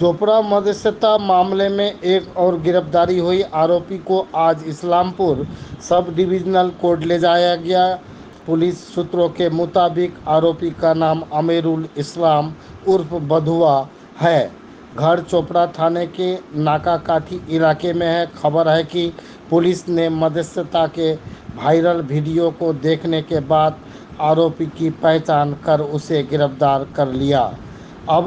चोपड़ा मदरसा मामले में एक और गिरफ्तारी हुई। आरोपी को आज इस्लामपुर सब डिविजनल कोर्ट ले जाया गया। पुलिस सूत्रों के मुताबिक आरोपी का नाम अमीरुल इस्लाम उर्फ बधुआ है। घर चोपड़ा थाने के नाकाकाठी इलाके में है। खबर है कि पुलिस ने मदरसा के वायरल वीडियो को देखने के बाद आरोपी की पहचान कर उसे गिरफ्तार कर लिया। अब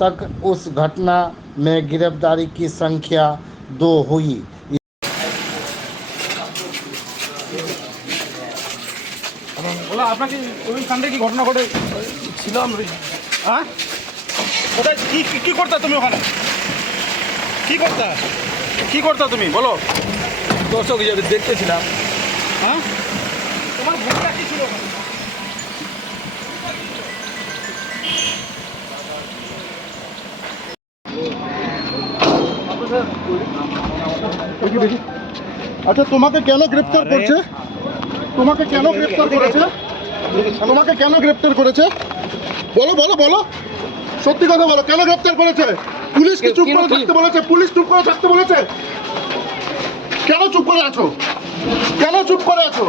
तक उस घटना में गिरफ्तारी की संख्या 2 हुई। বলা আপনাকে ওইখানটা কি ঘটনা ঘটে ছিলাম রে? হ্যাঁ, কোথায় কি কি করতে তুমি ওখানে? কি করতে তুমি বলো? দর্শক হিসেবে দেখতেছিলাম। হ্যাঁ, তোমার ভূমিকা কি ছিল ওখানে? আচ্ছা, তোমাকে কেন গ্রেফতার করছে? তোমাকে কেন গ্রেফতার করেছে? তোমাকে কেন গ্রেফতার করেছে? বলো বলো বলো, সত্যি কথা বলো, কেন গ্রেফতার করেছে? পুলিশ কি চুপ করে থাকতে বলেছে? পুলিশ চুপ করে থাকতে বলেছে? কেন চুপ করে আছো? কেন চুপ করে আছো?